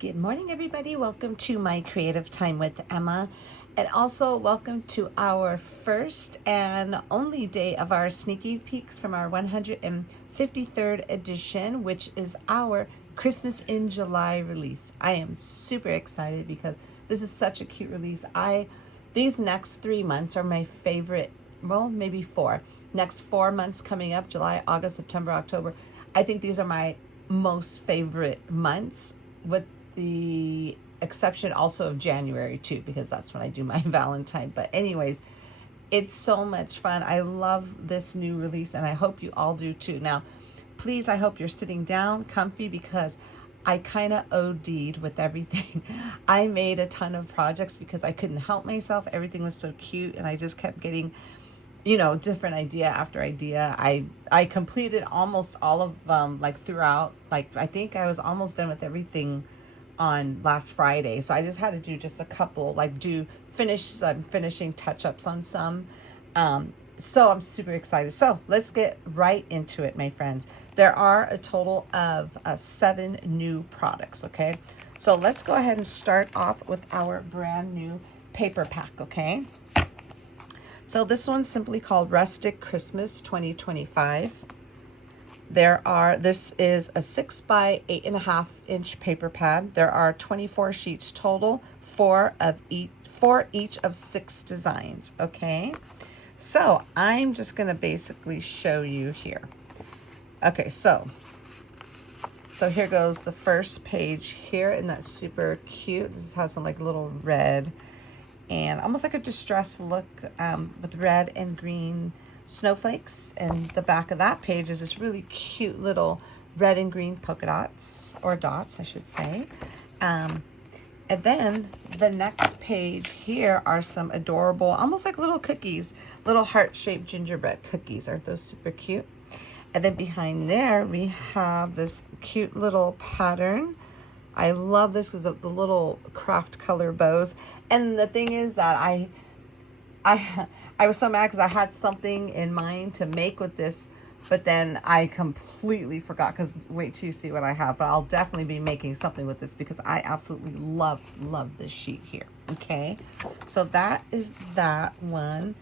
Good morning, everybody. Welcome to my Creative Time with Emma. And also welcome to our first and only day of our sneaky peeks from our 153rd edition, which is our Christmas in July release. I am super excited because this is such a cute release. These next 3 months are my favorite, well, maybe 4. Next 4 months coming up, July, August, September, October. I think these are my most favorite months, with the exception also of January too, because that's when I do my Valentine. But anyways, it's so much fun. I love this new release and I hope you all do too. Now, please, I hope you're sitting down comfy because I kind of OD'd with everything. I made a ton of projects because I couldn't help myself. Everything was so cute and I just kept getting, different idea after idea. I completed almost all of them, like throughout, like I think I was almost done with everything on last Friday. So I just had to do just a couple, like finishing touch-ups on some. So I'm super excited. So let's get right into it, my friends. There are a total of 7 new products, okay? So let's go ahead and start off with our brand new paper pack, okay? So this one's simply called Rustic Christmas 2025. This is a 6 by 8.5 inch paper pad. There are 24 sheets total, 4 each of 6 designs, okay? So I'm just gonna basically show you here. Okay, so here goes the first page here, and that's super cute. This has some like little red and almost like a distressed look with red and green snowflakes, and the back of that page is this really cute little red and green polka dots, or dots I should say. And then the next page here are some adorable, almost like little cookies, little heart-shaped gingerbread cookies. Aren't those super cute? And then behind there we have this cute little pattern. I love this because of the little craft color bows. And the thing is that I was so mad because I had something in mind to make with this, but then I completely forgot, because wait till you see what I have. But I'll definitely be making something with this because I absolutely love this sheet here, okay? So that is that one.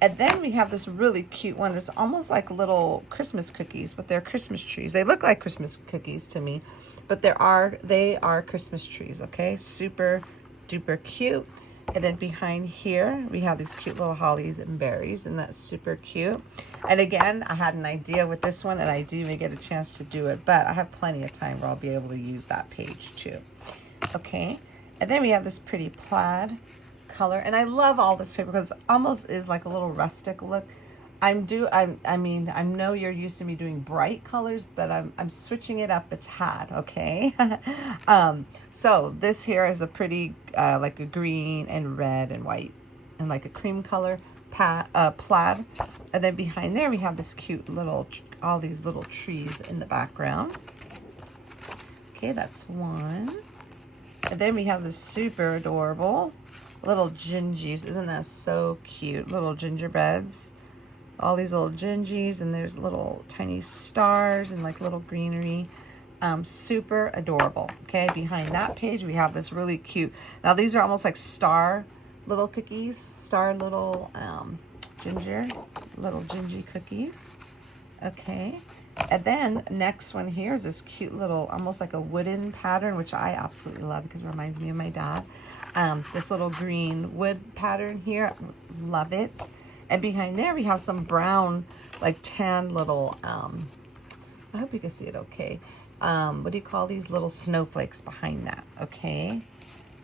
And then we have this really cute one. It's almost like little Christmas cookies, but they're Christmas trees. They look like Christmas cookies to me, but they are Christmas trees, okay? Super duper cute. And then behind here, we have these cute little hollies and berries, and that's super cute. And again, I had an idea with this one, and I didn't even get a chance to do it, but I have plenty of time where I'll be able to use that page too. Okay, and then we have this pretty plaid color, and I love all this paper because it almost is like a little rustic look. I know you're used to me doing bright colors, but I'm switching it up a tad, okay? So this here is a pretty, like a green and red and white and like a cream color plaid. And then behind there we have this cute little, all these little trees in the background. Okay, that's one. And then we have this super adorable little gingies. Isn't that so cute? Little gingerbreads. All these little gingies, and there's little tiny stars and like little greenery. Super adorable. Okay, behind that page we have this really cute, now these are almost like star little cookies, star little gingy cookies. Okay, and then next one here is this cute little, almost like a wooden pattern, which I absolutely love because it reminds me of my dad. This little green wood pattern here, love it. And behind there we have some brown, like tan little, I hope you can see it okay. What do you call these little snowflakes behind that, okay?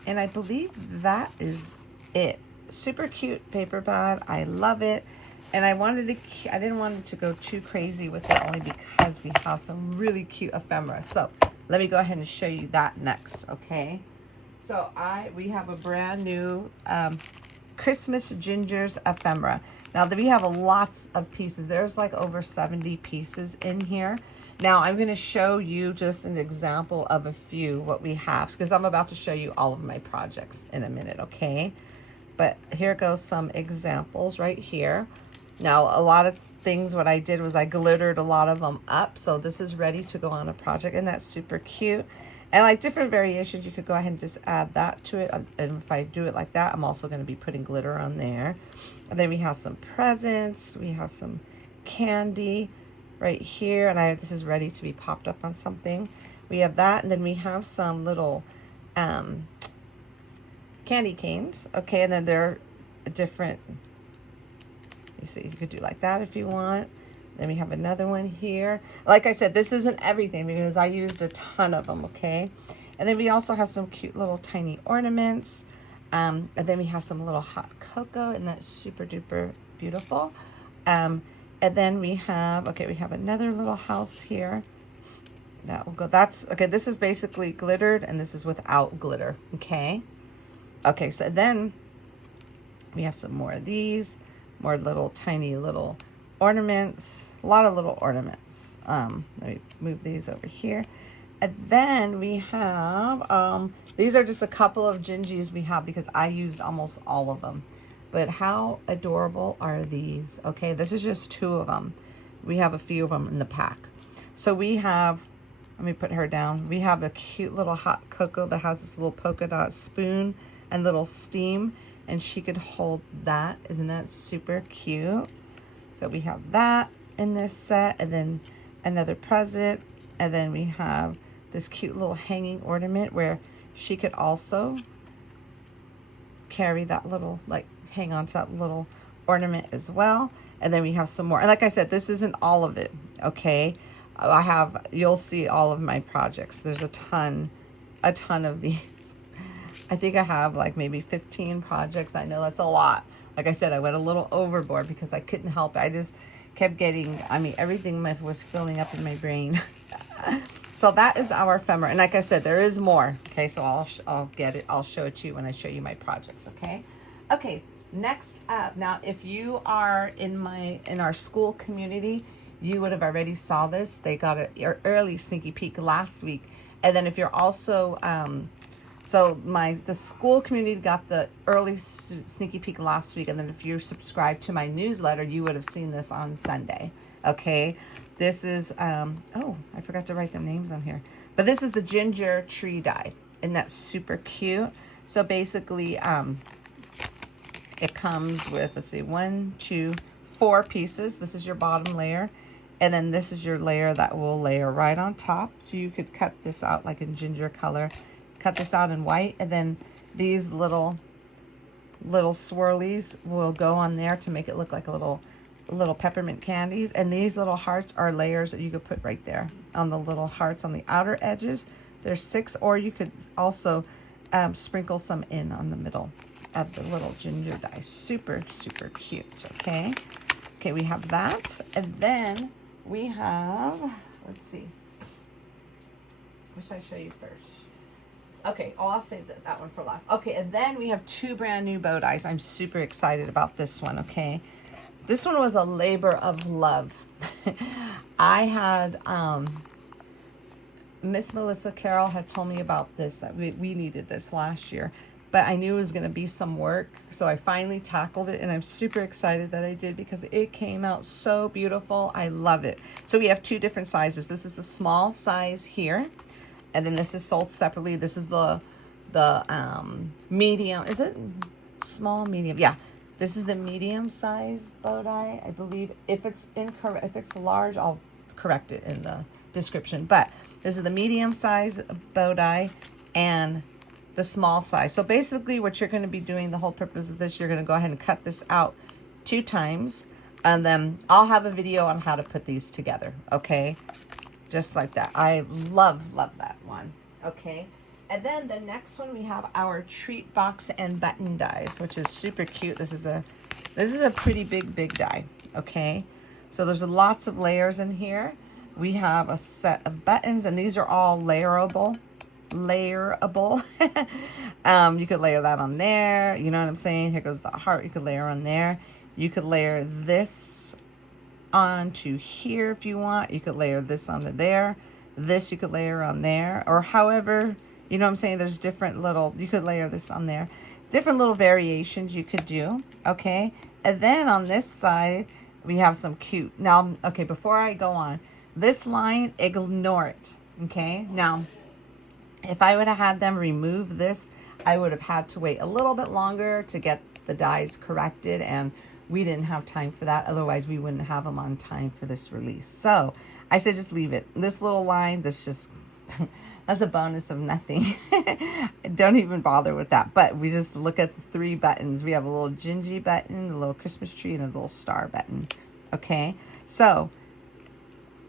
And I believe that is it. Super cute paper pad. I love it. And I didn't want it to go too crazy with it, only because we have some really cute ephemera. So let me go ahead and show you that next, okay? So we have a brand new Christmas Gingers ephemera. Now we have lots of pieces. There's like over 70 pieces in here. Now I'm going to show you just an example of a few what we have, because I'm about to show you all of my projects in a minute, okay? But here goes some examples right here. Now a lot of things, what I did was I glittered a lot of them up, so this is ready to go on a project, and that's super cute. And like different variations, you could go ahead and just add that to it. And if I do it like that, I'm also going to be putting glitter on there. And then we have some presents. We have some candy right here. And this is ready to be popped up on something. We have that. And then we have some little candy canes. Okay, and then they're different. You see, you could do like that if you want. Then we have another one here. Like I said, this isn't everything because I used a ton of them, okay? And then we also have some cute little tiny ornaments. And then we have some little hot cocoa, and that's super duper beautiful. And then we have, okay, we have another little house here. That will go, okay, this is basically glittered, and this is without glitter, okay? Okay, so then we have some more of these, more little tiny little ornaments, a lot of little ornaments. Let me move these over here. And then we have, these are just a couple of gingies we have because I used almost all of them. But how adorable are these? Okay, this is just 2 of them. We have a few of them in the pack. So we have, let me put her down. We have a cute little hot cocoa that has this little polka dot spoon and little steam. And she could hold that. Isn't that super cute? So we have that in this set, and then another present, and then we have this cute little hanging ornament where she could also carry that little, like hang on to that little ornament as well. And then we have some more. And like I said, this isn't all of it, okay? You'll see all of my projects. There's a ton of these. I think I have like maybe 15 projects. I know that's a lot. Like I said, I went a little overboard because I couldn't help it. I just kept getting, everything was filling up in my brain. So that is our ephemera. And like I said, there is more. Okay, so I'll get it. I'll show it to you when I show you my projects, okay? Okay, next up. Now, if you are in our school community, you would have already saw this. They got an early sneaky peek last week. And then if you're also... So the school community got the early sneaky peek last week, and then if you're subscribed to my newsletter, you would have seen this on Sunday. Okay, this is oh, I forgot to write the names on here, but this is the ginger tree die, and that's super cute. So basically, it comes with, let's see, 1, 2, 4 pieces. This is your bottom layer, and then this is your layer that will layer right on top. So you could cut this out like in ginger color. Cut this out in white, and then these little swirlies will go on there to make it look like a little peppermint candies. And these little hearts are layers that you could put right there on the little hearts on the outer edges. There's 6, or you could also sprinkle some in on the middle of the little ginger die. Super, super cute, okay? Okay, we have that, and then we have, let's see. What should I show you first? Okay, I'll save that one for last. Okay, and then we have 2 brand new bow ties. I'm super excited about this one, okay? This one was a labor of love. I had, Miss Melissa Carroll had told me about this, that we needed this last year. But I knew it was going to be some work, so I finally tackled it, and I'm super excited that I did because it came out so beautiful. I love it. So we have 2 different sizes. This is the small size here. And then this is sold separately. This is the medium. Is it small, medium? Yeah. This is the medium size bow tie, I believe. If it's incorrect, if it's large, I'll correct it in the description. But this is the medium size bow tie and the small size. So basically what you're going to be doing, the whole purpose of this, you're going to go ahead and cut this out 2 times. And then I'll have a video on how to put these together, okay? Just like that. I love that one. Okay. And then the next one, we have our treat box and button dies, which is super cute. This is a pretty big die. Okay. So there's lots of layers in here. We have a set of buttons, and these are all layerable. You could layer that on there. You know what I'm saying? Here goes the heart. You could layer on there. You could layer this onto here if you want. You could layer this onto there. This you could layer on there, or however, you know what I'm saying? There's different little, you could layer this on there. Different little variations you could do, okay? And then on this side, we have some cute, now, okay, before I go on, this line, ignore it, okay? Now, If I would have had them remove this, I would have had to wait a little bit longer to get the dies corrected, and we didn't have time for that. Otherwise, we wouldn't have them on time for this release. So I said just leave it. This little line, this just, that's a bonus of nothing. Don't even bother with that. But we just look at the 3 buttons. We have a little Gingy button, a little Christmas tree, and a little star button. Okay, so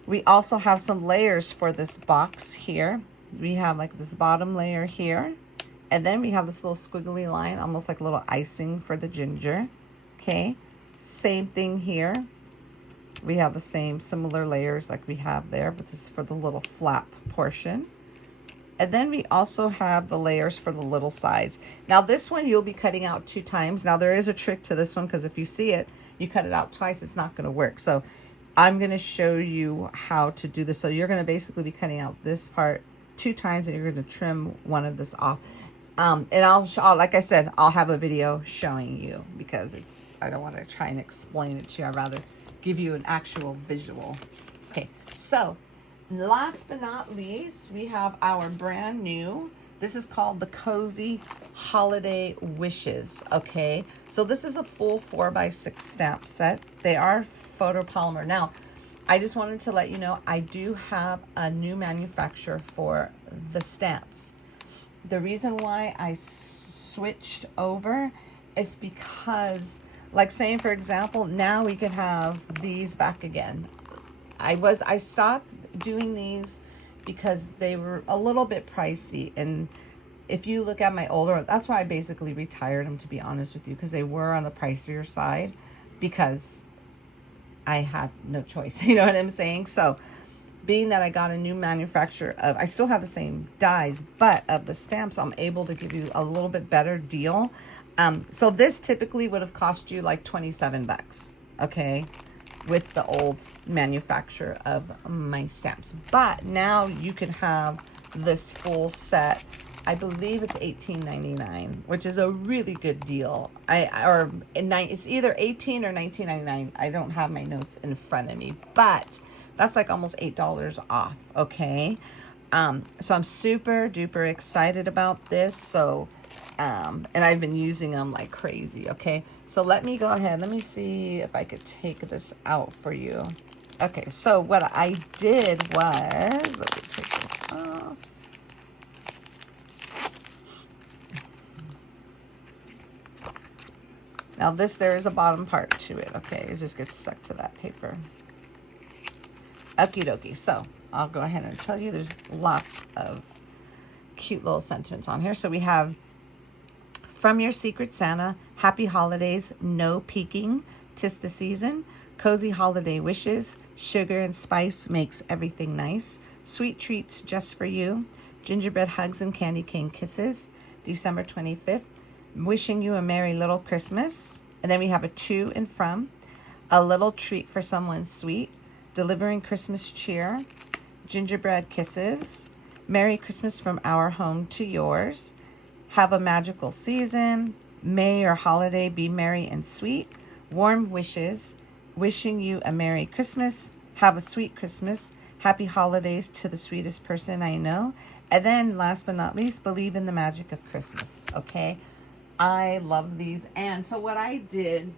we also have some layers for this box here. We have like this bottom layer here. And then we have this little squiggly line, almost like a little icing for the ginger. Okay, same thing here. We have the same similar layers like we have there, but this is for the little flap portion. And then we also have the layers for the little sides. Now this one you'll be cutting out 2 times. Now there is a trick to this one, because if you see it, you cut it out twice, it's not going to work. So I'm going to show you how to do this. So you're going to basically be cutting out this part 2 times, and you're going to trim one of this off. And like I said, I'll have a video showing you, because I don't want to try and explain it to you. I'd rather give you an actual visual. Okay, so last but not least, we have our brand new, this is called the Cozy Holiday Wishes. Okay, so this is a full 4x6 stamp set. They are photopolymer. Now, I just wanted to let you know, I do have a new manufacturer for the stamps. The reason why I switched over is because, like saying, for example, now we could have these back again. I stopped doing these because they were a little bit pricey. And if you look at my older, that's why I basically retired them, to be honest with you, because they were on the pricier side, because I had no choice. You know what I'm saying? So being that I got a new manufacturer of, I still have the same dies, but of the stamps, I'm able to give you a little bit better deal. So this typically would have cost you like 27 bucks, okay, with the old manufacturer of my stamps. But now you can have this full set. I believe it's $18.99, which is a really good deal. It's either $18 or $19.99. I don't have my notes in front of me, but that's like almost $8 off, okay? So I'm super duper excited about this. So, and I've been using them like crazy, okay? So let me go ahead. Let me see if I could take this out for you. Okay, so what I did was, let me take this off. Now there is a bottom part to it, okay? It just gets stuck to that paper. Okie dokie. So I'll go ahead and tell you, there's lots of cute little sentiments on here. So we have, from your secret Santa, happy holidays, no peeking, 'tis the season, cozy holiday wishes, sugar and spice makes everything nice, sweet treats just for you, gingerbread hugs and candy cane kisses, December 25th, wishing you a merry little Christmas. And then we have a to and from, a little treat for someone sweet, delivering Christmas cheer, gingerbread kisses, Merry Christmas from our home to yours, have a magical season, may your holiday be merry and sweet, warm wishes, wishing you a Merry Christmas, have a sweet Christmas, happy holidays to the sweetest person I know, and then last but not least, believe in the magic of Christmas, okay? I love these. And so what I did,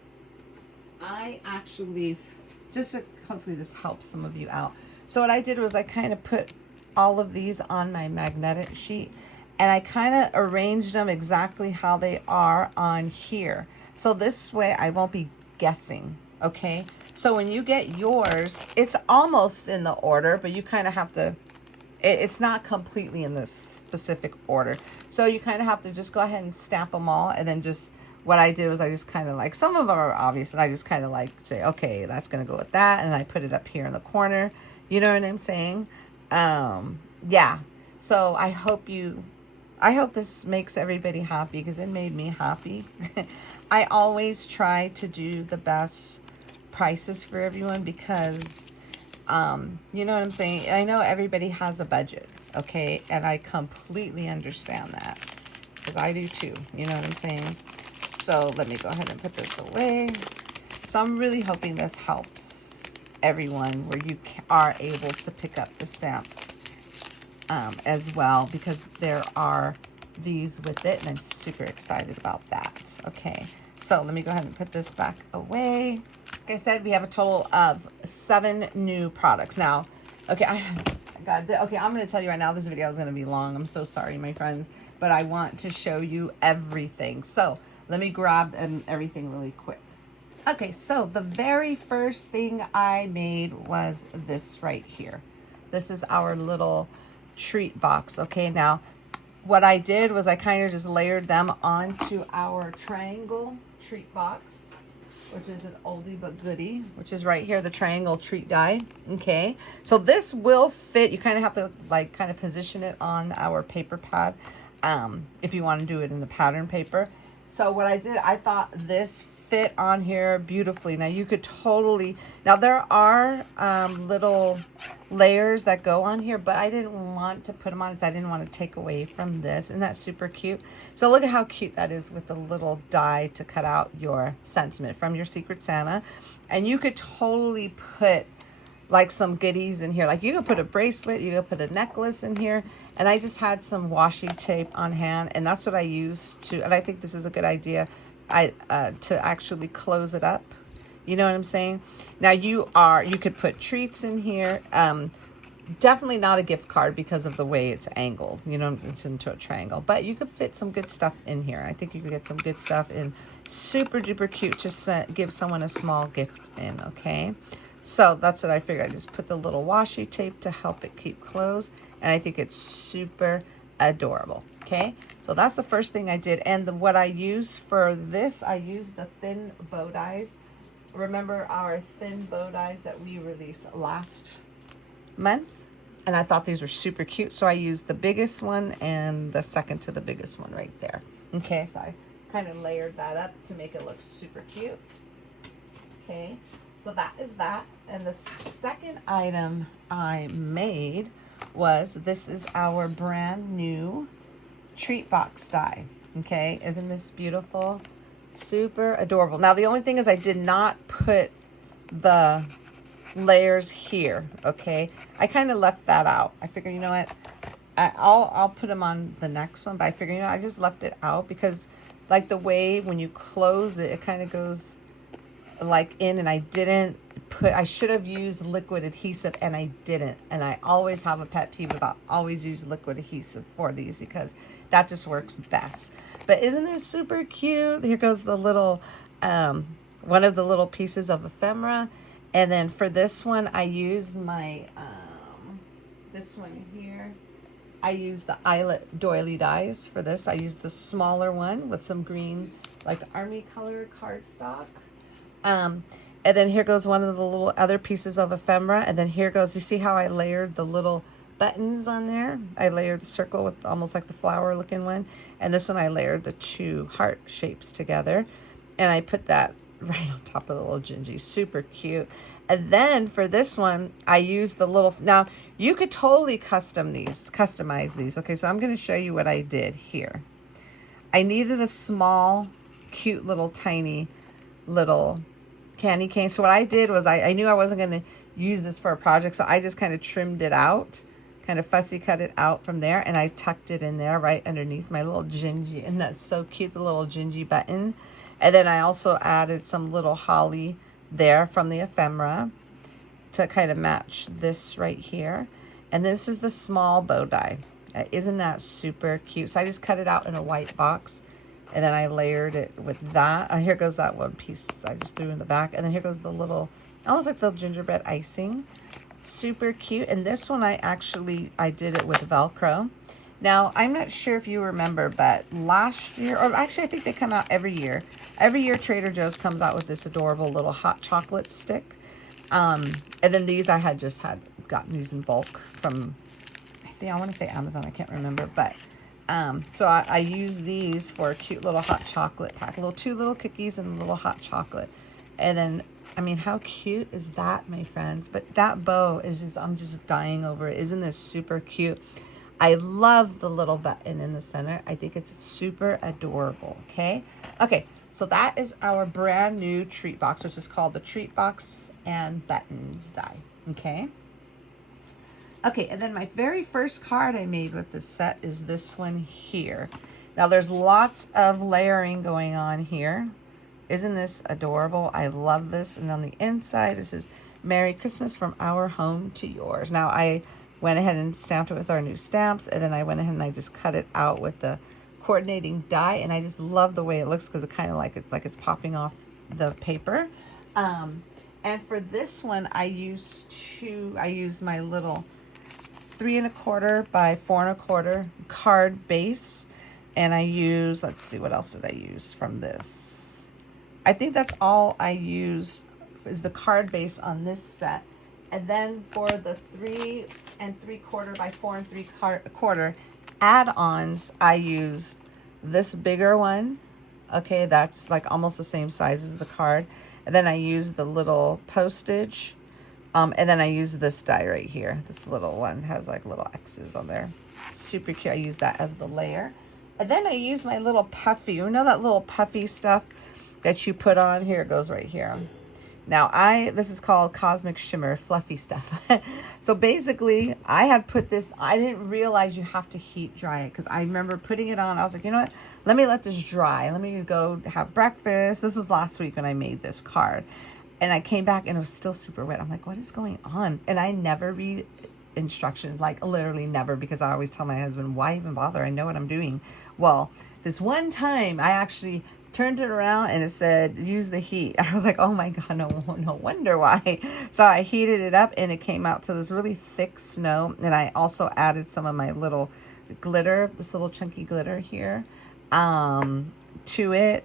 I actually, just to, hopefully this helps some of you out. So what I did was I kind of put all of these on my magnetic sheet, and I kind of arranged them exactly how they are on here. So this way I won't be guessing, okay? So when you get yours, it's almost in the order, but you kind of have to, it's not completely in this specific order. So you kind of have to just go ahead and stamp them all, and then just, what I did was I just kind of like, some of them are obvious, and I just kind of like say, okay, that's going to go with that. And I put it up here in the corner. You know what I'm saying? Yeah. So I hope this makes everybody happy, because it made me happy. I always try to do the best prices for everyone, because, you know what I'm saying? I know everybody has a budget, okay? And I completely understand that, because I do too. You know what I'm saying? So let me go ahead and put this away. So I'm really hoping this helps everyone, where you are able to pick up the stamps as well, because there are these with it, and I'm super excited about that. Okay, so let me go ahead and put this back away. Like I said, we have a total of 7 new products. Now, okay, okay, I'm going to tell you right now, this video is going to be long. I'm so sorry, my friends, but I want to show you everything. So let me grab everything really quick. Okay, so the very first thing I made was this right here. This is our little treat box. Okay, now what I did was I kind of just layered them onto our triangle treat box, which is an oldie but goodie, which is right here, the triangle treat die. Okay, so this will fit. You kind of have to like kind of position it on our paper pad if you want to do it in the pattern paper. So what I did, I thought this fit on here beautifully. Now you could totally, now there are little layers that go on here, but I didn't want to put them on because I didn't want to take away from this. Isn't that super cute? So look at how cute that is with the little die to cut out your sentiment from your Secret Santa. And you could totally put like some goodies in here. Like you could put a bracelet, you could put a necklace in here. And I just had some washi tape on hand, and that's what I used to, and I think this is a good idea, to actually close it up. You know what I'm saying? Now you could put treats in here. Definitely not a gift card because of the way it's angled. You know, it's into a triangle, but you could fit some good stuff in here. I think you could get some good stuff in. Super duper cute to give someone a small gift in. Okay. So that's what I figured. I just put the little washi tape to help it keep closed. And I think it's super adorable. Okay, so that's the first thing I did. And what I use for this, I used the thin bow dies. Remember our thin bow dies that we released last month? And I thought these were super cute. So I used the biggest one and the second to the biggest one right there. Okay, so I kind of layered that up to make it look super cute. Okay. So that is that. And the second item I made was, this is our brand new treat box die. Okay, isn't this beautiful? Super adorable. Now the only thing is I did not put the layers here. Okay, I kind of left that out. I figured, you know what, I'll put them on the next one, but I figured, you know, I just left it out because like the way when you close it, it kind of goes like in, and I should have used liquid adhesive and I didn't. And I always have a pet peeve about always use liquid adhesive for these because that just works best. But isn't this super cute? Here goes the little, one of the little pieces of ephemera. And then for this one, I used my, this one here. I used the eyelet doily dies for this. I used the smaller one with some green, like army color cardstock. And then here goes one of the little other pieces of ephemera. And then here goes, you see how I layered the little buttons on there? I layered the circle with almost like the flower looking one. And this one I layered the 2 heart shapes together. And I put that right on top of the little Gingy. Super cute. And then for this one, I used the little, now you could totally customize these. Okay, so I'm going to show you what I did here. I needed a small, cute little tiny little candy cane. So what I did was I knew I wasn't going to use this for a project, so I just kind of trimmed it out, kind of fussy cut it out from there, and I tucked it in there right underneath my little Gingy. And that's so cute, the little Gingy button. And then I also added some little holly there from the ephemera to kind of match this right here. And this is the small bow die. Isn't that super cute? So I just cut it out in a white box, and then I layered it with that. Here goes that one piece I just threw in the back. And then here goes the little, almost like the gingerbread icing. Super cute. And this one I did it with Velcro. Now, I'm not sure if you remember, but last year, or actually I think they come out every year. Every year Trader Joe's comes out with this adorable little hot chocolate stick. And then these I had gotten these in bulk from, I want to say Amazon, I can't remember. But so I use these for a cute little hot chocolate pack. 2 little cookies and a little hot chocolate. And then, I mean, how cute is that, my friends? But that bow is just, I'm just dying over it. Isn't this super cute? I love the little button in the center. I think it's super adorable, okay? Okay, so that is our brand new treat box, which is called the Treat Box and Buttons die, okay? Okay, and then my very first card I made with this set is this one here. Now there's lots of layering going on here. Isn't this adorable? I love this. And on the inside it says, Merry Christmas from our home to yours. Now I went ahead and stamped it with our new stamps, and then I went ahead and I just cut it out with the coordinating die, and I just love the way it looks because it kind of like it's popping off the paper. And for this one, I used my little 3 1/4 by 4 1/4 card base, and I used, let's see, what else did I use from this? I think that's all I used is the card base on this set. And then for the 3 3/4 by 4 3/4 add-ons, I used this bigger one. Okay, that's like almost the same size as the card. And then I used the little postage. And then I used this die right here. This little one has like little X's on there. Super cute. I use that as the layer. And then I use my little puffy. You know that little puffy stuff that you put on? Here it goes right here. Now this is called Cosmic Shimmer Fluffy Stuff. So basically I had put this, I didn't realize you have to heat dry it, because I remember putting it on. I was like, you know what? Let me let this dry. Let me go have breakfast. This was last week when I made this card. And I came back and it was still super wet. I'm like, what is going on? And I never read instructions, like literally never, because I always tell my husband, why even bother? I know what I'm doing. Well, this one time I actually turned it around and it said, use the heat. I was like, oh my God, no wonder why. So I heated it up and it came out to this really thick snow. And I also added some of my little glitter, this little chunky glitter here, to it.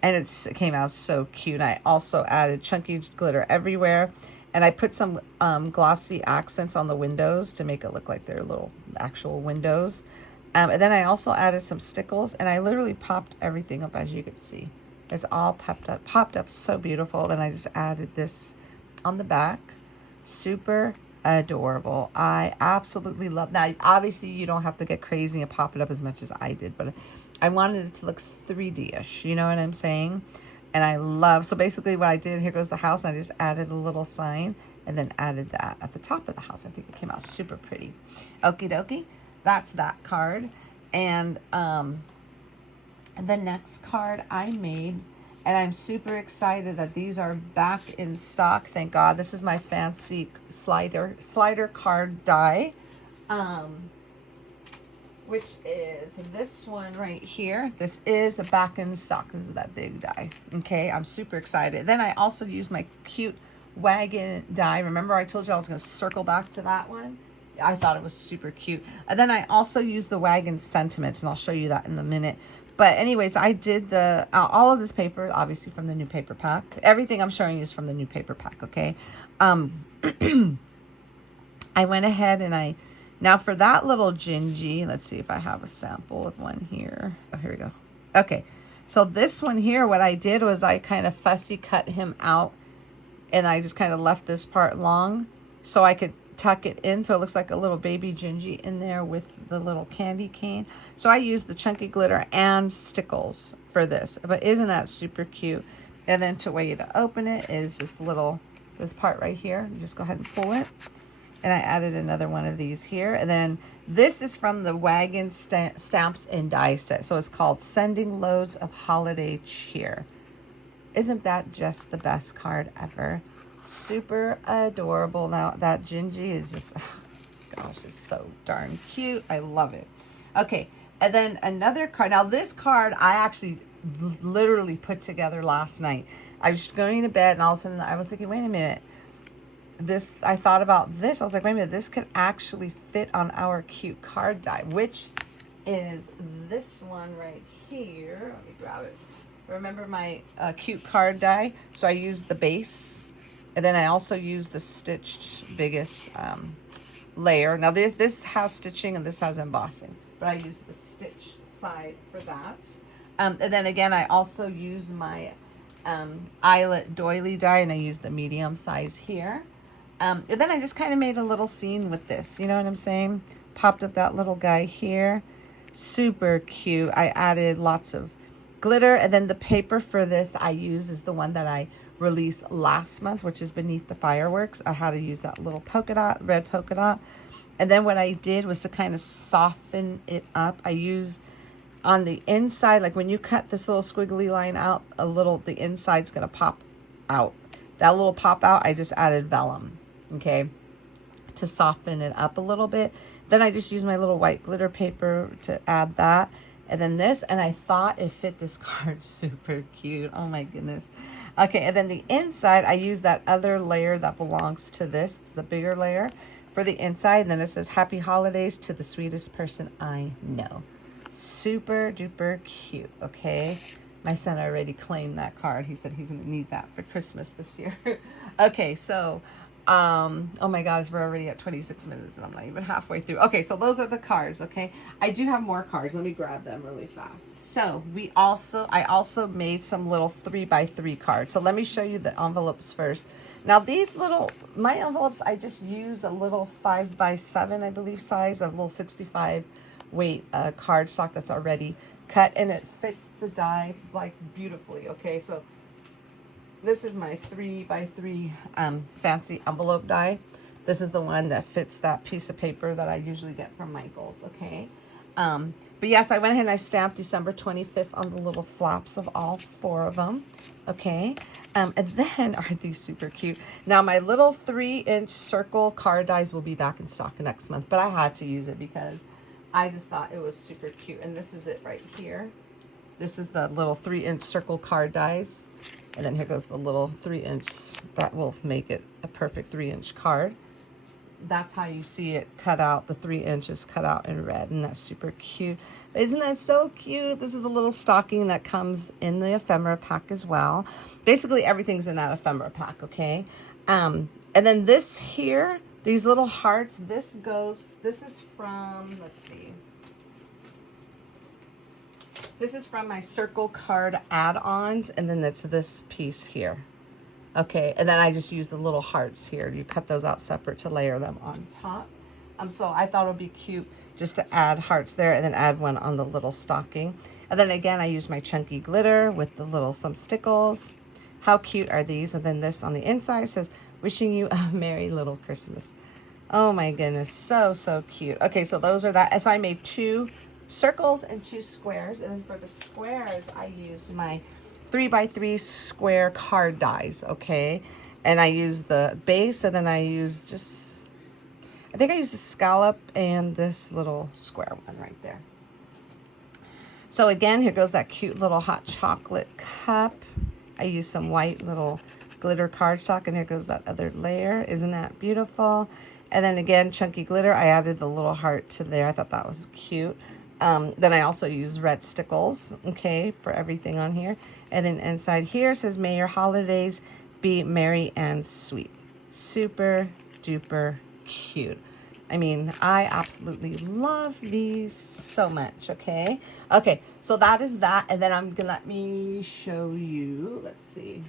And it came out so cute. I also added chunky glitter everywhere. And I put some glossy accents on the windows to make it look like they're little actual windows. And then I also added some stickles, and I literally popped everything up, as you can see. It's all popped up so beautiful. Then I just added this on the back. Super adorable. I absolutely love. Now, obviously, you don't have to get crazy and pop it up as much as I did, but I wanted it to look 3D-ish. You know what I'm saying? And I love, so basically what I did, here goes the house, and I just added a little sign and then added that at the top of the house. I think it came out super pretty. Okie dokie. That's that card. And the next card I made, and I'm super excited that these are back in stock. Thank God. This is my fancy slider card die, which is this one right here. This is back in stock. This is that big die. Okay, I'm super excited. Then I also used my cute wagon die. Remember I told you I was going to circle back to that one? I thought it was super cute. And then I also used the wagon sentiments, and I'll show you that in a minute. But anyways, I did the all of this paper, obviously from the new paper pack. Everything I'm showing you is from the new paper pack, okay? I went ahead and now for that little Gingy, let's see if I have a sample of one here. Oh, here we go. Okay, so this one here, what I did was I kind of fussy cut him out, and I just kind of left this part long so I could tuck it in so it looks like a little baby Gingy in there with the little candy cane. So I used the chunky glitter and stickles for this, but isn't that super cute? And then to way to open it is this part right here. You just go ahead and pull it, and I added another one of these here. And then this is from the wagon stamps and die set, so it's called Sending Loads of Holiday Cheer. Isn't that just the best card ever? Super adorable. Now that Gingy is just, gosh, it's so darn cute. I love it. Okay, and then another card. Now this card I actually literally put together last night. I was going to bed and all of a sudden I was thinking, wait a minute. I thought about this. I was like, wait a minute, this could actually fit on our cute card die, which is this one right here. Let me grab it. Remember my cute card die? So I used the base. And then I also used the stitched biggest layer. Now this has stitching and this has embossing, but I used the stitched side for that. And then again, I also use my eyelet doily die, and I used the medium size here. And then I just kind of made a little scene with this. You know what I'm saying? Popped up that little guy here. Super cute. I added lots of glitter, and then the paper for this I use is the one that I released last month, which is Beneath the Fireworks. I had to use that little polka dot, red polka dot. And then what I did was to kind of soften it up. I use on the inside, like when you cut this little squiggly line out, the inside's gonna pop out. That little pop out, I just added vellum, okay, to soften it up a little bit. Then I just use my little white glitter paper to add that. And then this, and I thought it fit this card super cute. Oh my goodness. Okay, and then the inside, I use that other layer that belongs to this, the bigger layer, for the inside. And then it says, Happy Holidays to the sweetest person I know. Super duper cute, okay? My son already claimed that card. He said he's gonna need that for Christmas this year. Okay, so, oh my gosh, we're already at 26 minutes and I'm not even halfway through. Okay, so those are the cards, okay? I do have more cards. Let me grab them really fast. So I also made some little 3x3 cards. So let me show you the envelopes first. Now my envelopes, I just use a little 5x7, I believe, size of little 65 weight cardstock that's already cut, and it fits the die like beautifully. Okay, so this is my 3x3 fancy envelope die. This is the one that fits that piece of paper that I usually get from Michael's. Okay, but yeah, so I went ahead and I stamped December 25th on the little flaps of all 4 of them. Okay, and then aren't these super cute? Now my little 3-inch circle card dies will be back in stock next month, but I had to use it because I just thought it was super cute. And this is it right here. This is the little 3-inch circle card dies. And then here goes the little 3-inch. That will make it a perfect 3-inch card. That's how you see it cut out. The 3 inches cut out in red. And that's super cute. Isn't that so cute? This is the little stocking that comes in the ephemera pack as well. Basically everything's in that ephemera pack, okay? And then this here, these little hearts, this is from, let's see. This is from my circle card add-ons, and then that's this piece here. Okay, and then I just use the little hearts here. You cut those out separate to layer them on top. So I thought it would be cute just to add hearts there and then add one on the little stocking. And then again, I use my chunky glitter with the little, some stickles. How cute are these? And then this on the inside says, Wishing you a Merry Little Christmas. Oh my goodness, so cute. Okay, so those are that. So I made 2 circles and 2 squares. And then for the squares, I used my 3x3 square card dies, okay? And I use the base, and then I use I think I used the scallop and this little square one right there. So again, here goes that cute little hot chocolate cup. I used some white little glitter cardstock, and here goes that other layer. Isn't that beautiful? And then again, chunky glitter. I added the little heart to there. I thought that was cute. Then I also used red stickles, okay, for everything on here. And then inside here says, May your holidays be merry and sweet. Super duper cute. I mean, I absolutely love these so much, okay? Okay, so that is that. And then let me show you, let's see.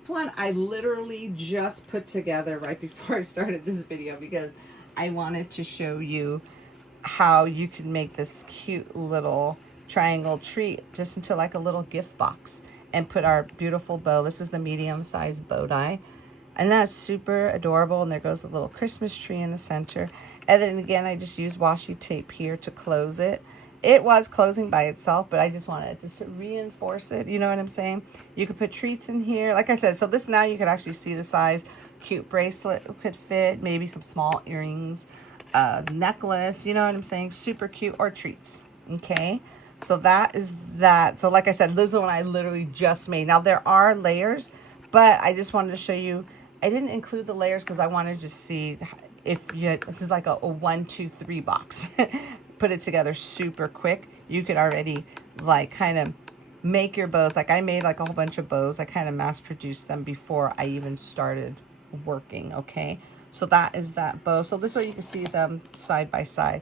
This one I literally just put together right before I started this video because I wanted to show you how you can make this cute little triangle tree just into like a little gift box and put our beautiful bow. This is the medium-sized bow die. And that's super adorable. And there goes the little Christmas tree in the center. And then again, I just use washi tape here to close it. It was closing by itself, but I just wanted to reinforce it. You know what I'm saying? You could put treats in here. Like I said, so this now you could actually see the size. Cute bracelet could fit. Maybe some small earrings. Necklace. You know what I'm saying? Super cute. Or treats. Okay? So that is that. So like I said, this is the one I literally just made. Now there are layers, but I just wanted to show you. I didn't include the layers because I wanted to see if this is like a 1, 2, 3 box. Put it together super quick. You could already like kind of make your bows. Like I made like a whole bunch of bows. I kind of mass produced them before I even started working. Okay. So that is that bow. So this way you can see them side by side.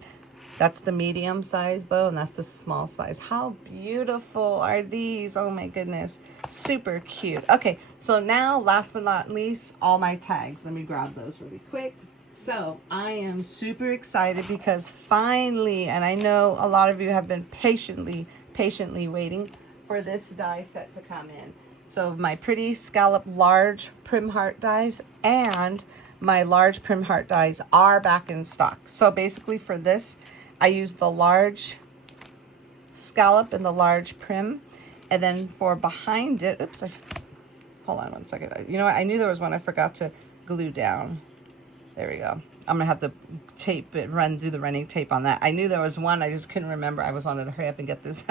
That's the medium size bow, and that's the small size. How beautiful are these? Oh my goodness. Super cute. Okay, so now last but not least, all my tags. Let me grab those really quick. So I am super excited because finally, and I know a lot of you have been patiently waiting for this die set to come in. So my pretty scallop large prim heart dies and my large prim heart dies are back in stock. So basically for this, I used the large scallop and the large prim. And then for behind it, oops, hold on one second. You know what? I knew there was one I forgot to glue down. There we go. I'm going to have to tape it, do the running tape on that. I knew there was one. I just couldn't remember. I was wanting to hurry up and get this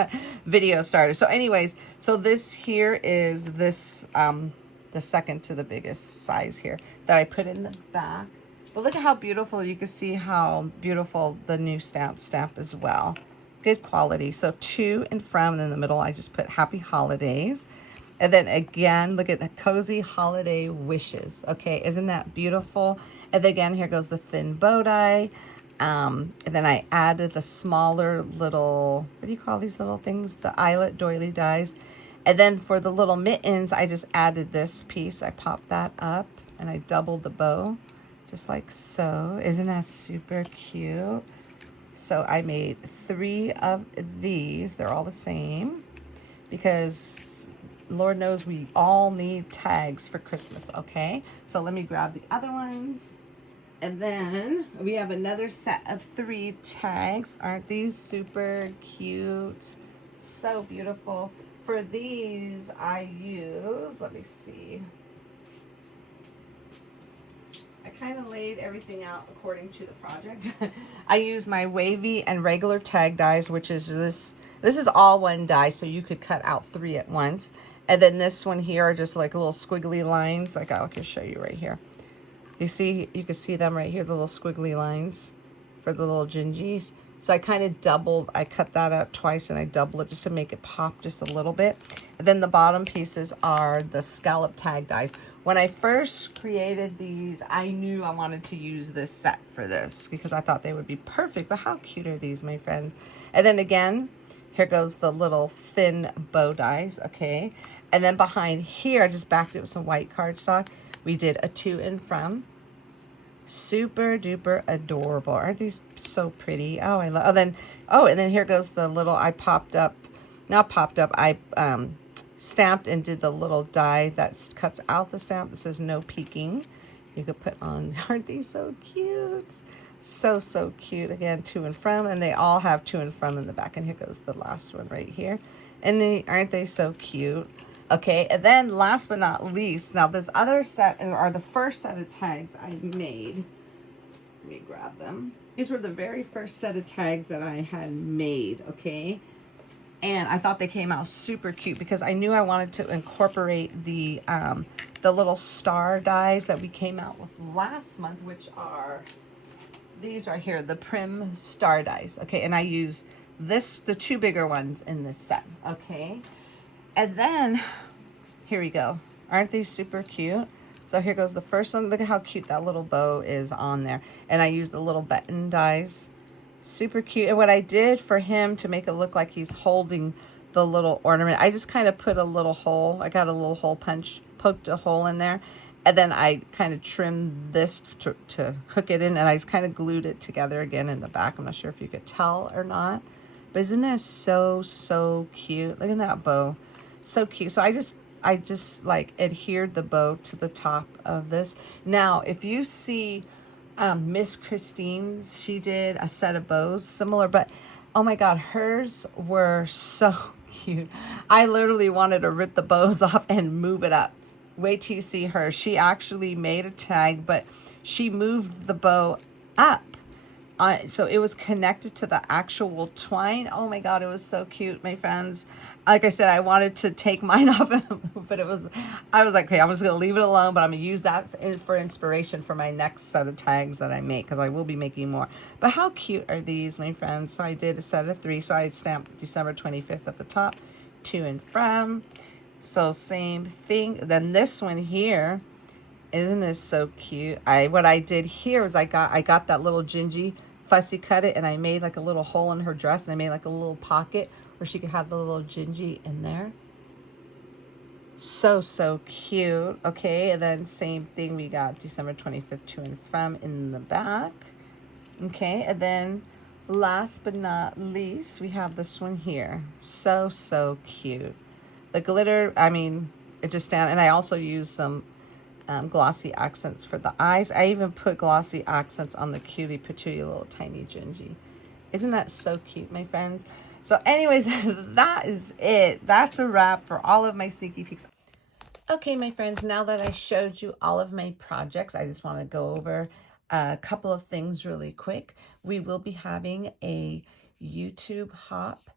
video started. So anyways, so this here is this, the second to the biggest size here that I put in the back. But look at how beautiful. You can see how beautiful the new stamp as well. Good quality. So to and from, and in the middle, I just put Happy Holidays. And then again, look at the cozy holiday wishes. Okay, isn't that beautiful? And then again, here goes the thin bow die. And then I added the smaller little, what do you call these little things? The eyelet doily dies. And then for the little mittens, I just added this piece. I popped that up and I doubled the bow, just like so. Isn't that super cute? So I made 3 of these. They're all the same because Lord knows we all need tags for Christmas, okay? So let me grab the other ones. And then we have another set of 3 tags. Aren't these super cute? So beautiful. For these, I use, let me see. I kind of laid everything out according to the project. I use my wavy and regular tag dies, which is this. This is all one die, so you could cut out 3 at once. And then this one here are just like little squiggly lines. Like I can show you right here. You see, you can see them right here, the little squiggly lines for the little gingies. So I kind of doubled, I cut that out twice and I double it just to make it pop just a little bit. And then the bottom pieces are the scallop tag dies. When I first created these, I knew I wanted to use this set for this because I thought they would be perfect. But how cute are these, my friends? And then again, here goes the little thin bow dies, okay? And then behind here, I just backed it with some white cardstock. We did a to and from. Super duper adorable. Aren't these so pretty? Oh, I love. And then here goes the little. I stamped and did the little die that cuts out the stamp. That says no peeking. You could put on. Aren't these so cute? So cute. Again, to and from, and they all have to and from in the back. And here goes the last one right here. And aren't they so cute? Okay, and then last but not least, now this other set are the first set of tags I made. Let me grab them. These were the very first set of tags that I had made, okay? And I thought they came out super cute because I knew I wanted to incorporate the little star dies that we came out with last month, which are these right here, the Prim Star dies, okay? And I use the 2 bigger ones in this set, okay? And then, here we go. Aren't these super cute? So here goes the first one. Look at how cute that little bow is on there. And I used the little button dies. Super cute. And what I did for him to make it look like he's holding the little ornament, I just kind of put a little hole. I got a little hole punch, poked a hole in there. And then I kind of trimmed this to hook it in. And I just kind of glued it together again in the back. I'm not sure if you could tell or not. But isn't that so cute? Look at that bow. So cute. So I just like adhered the bow to the top of this. Now, if you see Miss Christine's, she did a set of bows similar, but oh my God, hers were so cute. I literally wanted to rip the bows off and move it up. Wait till you see her. She actually made a tag, but she moved the bow up. So it was connected to the actual twine. Oh my God, it was so cute, my friends. Like I said, I wanted to take mine off, but I was like, okay, I'm just going to leave it alone, but I'm going to use that for inspiration for my next set of tags that I make, because I will be making more. But how cute are these, my friends? So I did a set of 3. So I stamped December 25th at the top, to and from. So same thing. Then this one here, isn't this so cute? What I did here is I got that little gingy, fussy cut it, and I made like a little hole in her dress, and I made like a little pocket where she could have the little gingy in there. So cute. Okay, and then same thing, we got December 25th to and from in the back. Okay, and then last but not least, we have this one here. So cute. The glitter, I mean, it just stands, and I also used some glossy accents for the eyes. I even put glossy accents on the cutie patootie little tiny Gingy. Isn't that so cute, my friends? So anyways, that is it. That's a wrap for all of my sneaky peeks. Okay, my friends, now that I showed you all of my projects, I just want to go over a couple of things really quick. We will be having a YouTube hop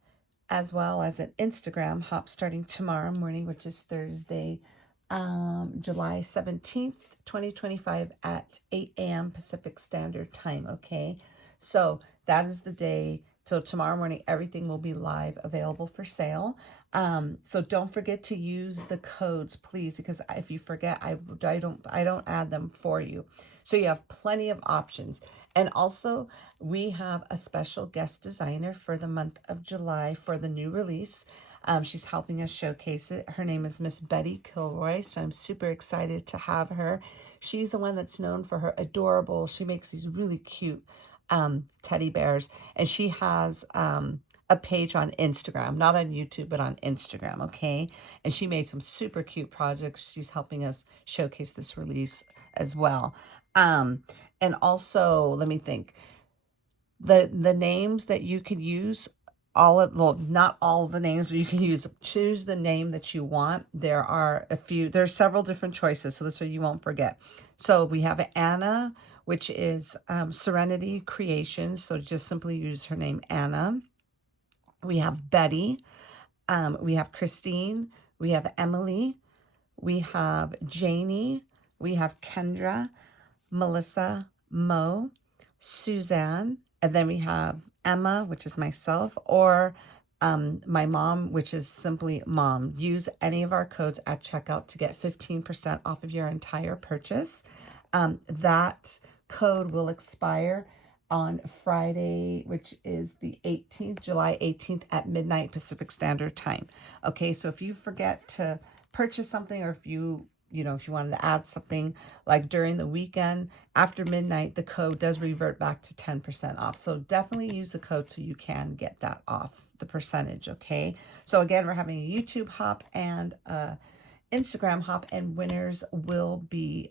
as well as an Instagram hop starting tomorrow morning, which is Thursday, July 17th, 2025 at 8 a.m. Pacific Standard Time, okay? So that is the day. So tomorrow morning, everything will be live, available for sale. So don't forget to use the codes, please, because if you forget, I don't add them for you. So you have plenty of options. And also, we have a special guest designer for the month of July for the new release. She's helping us showcase it. Her name is Miss Betty Kilroy, so I'm super excited to have her. She's the one that's known for her adorable, she makes these really cute teddy bears, and she has a page on Instagram, not on YouTube, but on Instagram, okay? And she made some super cute projects. She's helping us showcase this release as well. And also, let me think, the names that you can use, not all the names you can use, choose the name that you want. There's several different choices, so this way you won't forget. So we have Anna, which is Serenity Creations, so just simply use her name, Anna. We have Betty, we have Christine, we have Emily, we have Janie, we have Kendra, Melissa, Mo, Suzanne, and then we have Emma, which is myself, or my mom, which is simply Mom. Use any of our codes at checkout to get 15% off of your entire purchase. That code will expire on Friday, which is the 18th, July 18th at midnight Pacific Standard Time. Okay, so if you forget to purchase something, or if you wanted to add something like during the weekend after midnight, the code does revert back to 10% off. So definitely use the code so you can get that off, the percentage, okay? So again, we're having a YouTube hop and Instagram hop, and winners will be,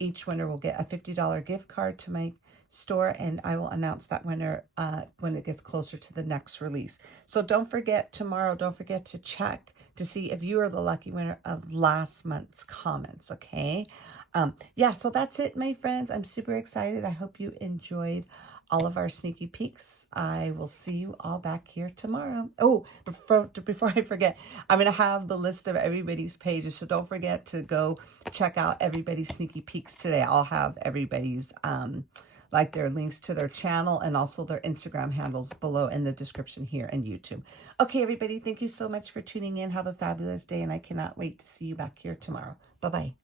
each winner will get a $50 gift card to my store, and I will announce that winner when it gets closer to the next release. So don't forget tomorrow, don't forget to check to see if you are the lucky winner of last month's comments, okay? Yeah, so that's it, my friends. I'm super excited. I hope you enjoyed all of our sneaky peeks. I will see you all back here tomorrow. Oh, before I forget, I'm going to have the list of everybody's pages, so don't forget to go check out everybody's sneaky peeks today. I'll have everybody's like their links to their channel and also their Instagram handles below in the description here and YouTube. Okay, everybody, thank you so much for tuning in. Have a fabulous day, and I cannot wait to see you back here tomorrow. Bye-bye.